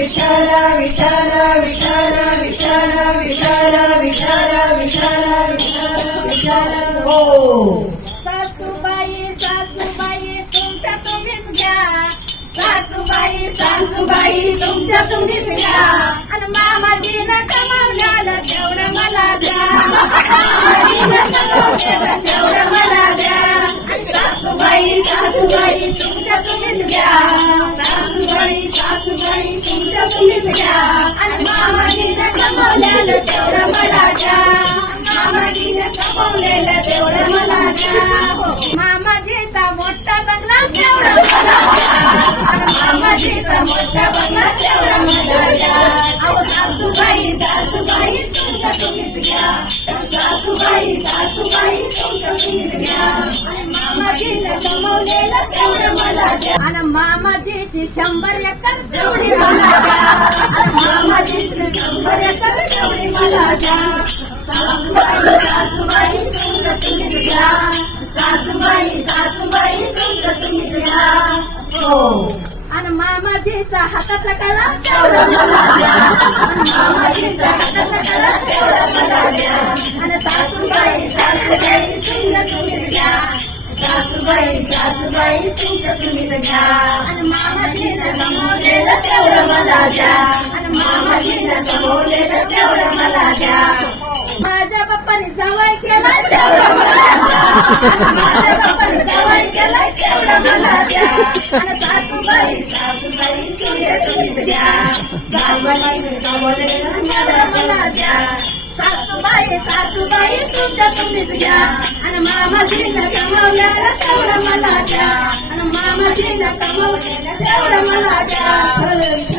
विठ्ठल विठ्ठल विठ्ठल विठ्ठल विठ्ठल विठ्ठल विठ्ठल विठ्ठल विठ्ठल हो. सासूबाई सासूबाई तुमच्या तुम्हीच घ्या. सासूबाई सासूबाई तुमच्या तुम्हीच घ्या. आणि मामाजीनं कमावल्याला तेवढं मला द्या. तेवढं मला द्या. आणि सासूबाई सासूबाई तुमच्या तुम्हीच घ्या. सासूबाई सासूबाई तुमच्या तुम्हीच घ्या सासूबाई सासूबाई तुम्हीच घ्या आणि तेवढं मला द्या आणि मामाजीची शंभर एकर तेवढी मला द्या आणि मामाजीची शंभर एकर तेवढी मला द्या सासूबाई सासूबाई तुमचं तुम्हीच घ्या सासूबाई सासूबाई तुमचं तुम्हीच घ्या हो मामाजीचा हातातला कडा मामाजीचा हातातला आणि सासूबाई सासूबाई तुमचं तुम्हीच घ्या सासूबाई सासूबाई तुमचं तुम्हीच घ्या आणि मामाजीनं तेवढं मला द्या. आणि मामाजीनं तेवढं मला द्या. माझ्या बाप्पाने जवळ केला तेवढं मला द्या. माझ्या बाप्पाने जवळ केला तेवढं मला द्या. सासूबाई सासूबाई सुद्धा तुम्हीच घ्या आणि मामाजीला कमावल्याला तेवढा मला द्या आणि मामाजीला कमावलेला तेवढा मला द्या